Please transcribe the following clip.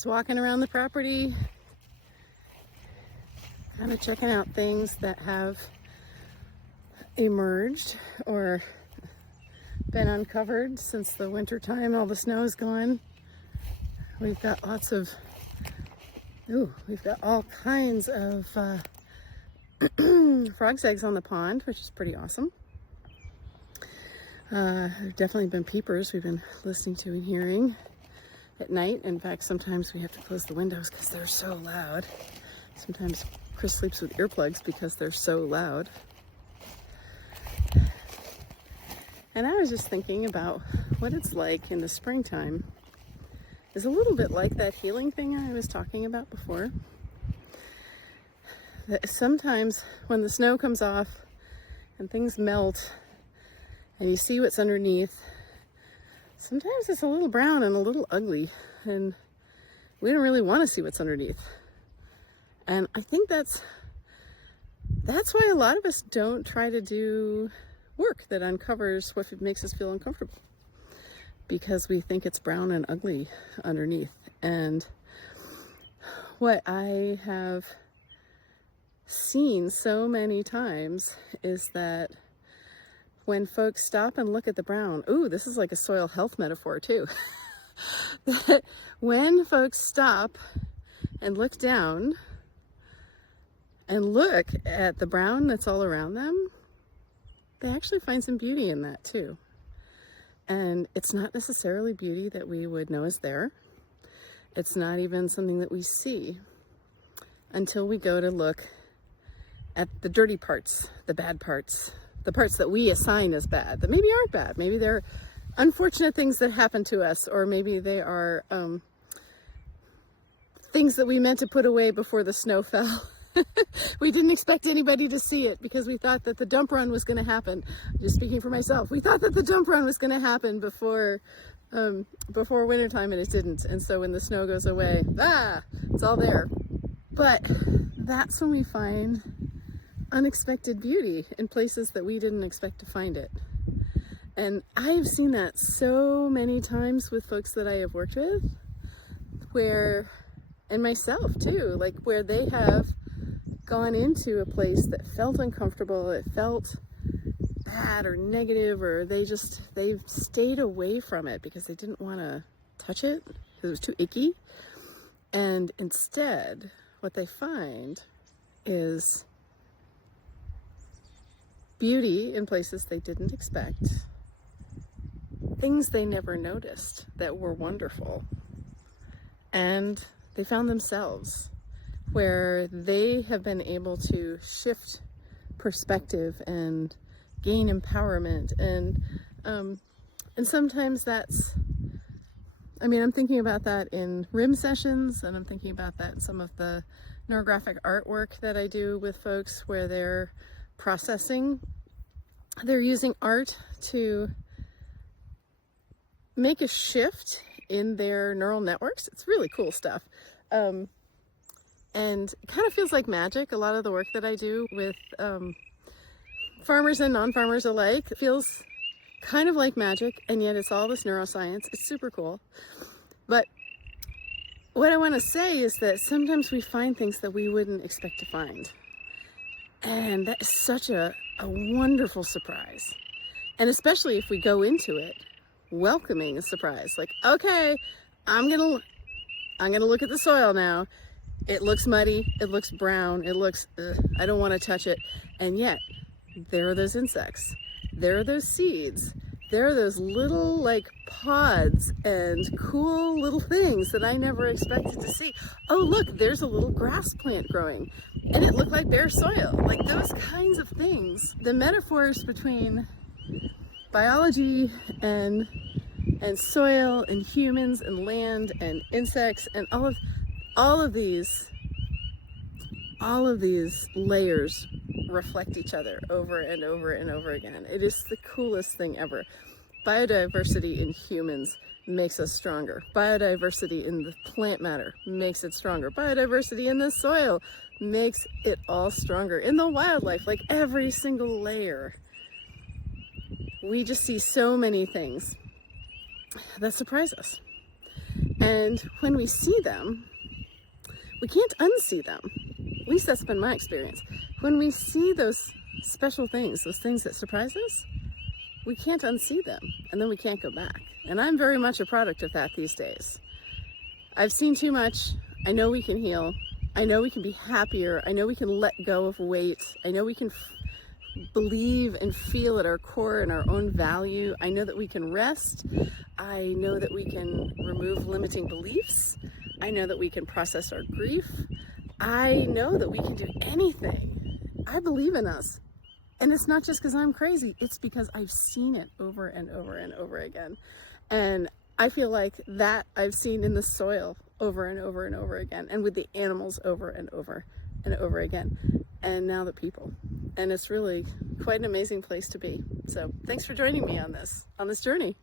Just walking around the property, kind of checking out things that have emerged or been uncovered since the winter time. All the snow is gone. We've got we've got all kinds of frog's eggs on the pond, which is pretty awesome. There've definitely been peepers we've been listening to and hearing at night. In fact, sometimes we have to close the windows because they're so loud. Sometimes Chris sleeps with earplugs because they're so loud. And I was just thinking about what it's like in the springtime. It's a little bit like that healing thing I was talking about before. That sometimes when the snow comes off and things melt and you see what's underneath, sometimes it's a little brown and a little ugly, and we don't really want to see what's underneath. And I think that's why a lot of us don't try to do work that uncovers what makes us feel uncomfortable, because we think it's brown and ugly underneath. And what I have seen so many times is that when folks stop and look at the brown, ooh, this is like a soil health metaphor too. That when folks stop and look down and look at the brown that's all around them, they actually find some beauty in that too. And it's not necessarily beauty that we would know is there. It's not even something that we see until we go to look at the dirty parts, the bad parts, the parts that we assign as bad, that maybe aren't bad. Maybe they're unfortunate things that happen to us, or maybe they are things that we meant to put away before the snow fell. We didn't expect anybody to see it because we thought that the dump run was going to happen. Just speaking for myself, we thought that the dump run was going to happen before wintertime, and it didn't. And so when the snow goes away, it's all there. But that's when we find unexpected beauty in places that we didn't expect to find it. And I've seen that so many times with folks that I have worked with, and myself too, like where they have gone into a place that felt uncomfortable, it felt bad or negative, or they've stayed away from it because they didn't want to touch it because it was too icky. And instead, what they find is beauty in places they didn't expect, things they never noticed that were wonderful, and they found themselves where they have been able to shift perspective and gain empowerment. And sometimes I'm thinking about that in RIM sessions, and I'm thinking about that in some of the neurographic artwork that I do with folks where they're processing. They're using art to make a shift in their neural networks. It's really cool stuff. And it kind of feels like magic. A lot of the work that I do with farmers and non-farmers alike feels kind of like magic, and yet it's all this neuroscience. It's super cool. But what I want to say is that sometimes we find things that we wouldn't expect to find. And that is such a wonderful surprise. And especially if we go into it welcoming a surprise. Like, okay, I'm gonna look at the soil now. It looks muddy, it looks brown, it looks, I don't want to touch it. And yet, there are those insects. There are those seeds. There are those little like pods and cool little things that I never expected to see. Oh, look, there's a little grass plant growing and it looked like bare soil. Like those kinds of things. The metaphors between biology and soil and humans and land and insects and all of these layers reflect each other over and over and over again. It is the coolest thing ever. Biodiversity in humans makes us stronger. Biodiversity in the plant matter makes it stronger. Biodiversity in the soil makes it all stronger. In the wildlife, like every single layer, we just see so many things that surprise us. And when we see them, we can't unsee them. At least that's been my experience. When we see those special things, those things that surprise us, we can't unsee them, and then we can't go back. And I'm very much a product of that these days. I've seen too much. I know we can heal. I know we can be happier. I know we can let go of weight. I know we can believe and feel at our core and our own value. I know that we can rest. I know that we can remove limiting beliefs. I know that we can process our grief. I know that we can do anything. I believe in us. And it's not just because I'm crazy. It's because I've seen it over and over and over again. And I feel like that I've seen in the soil over and over and over again, and with the animals over and over and over again, and now the people. And it's really quite an amazing place to be. So thanks for joining me on this journey.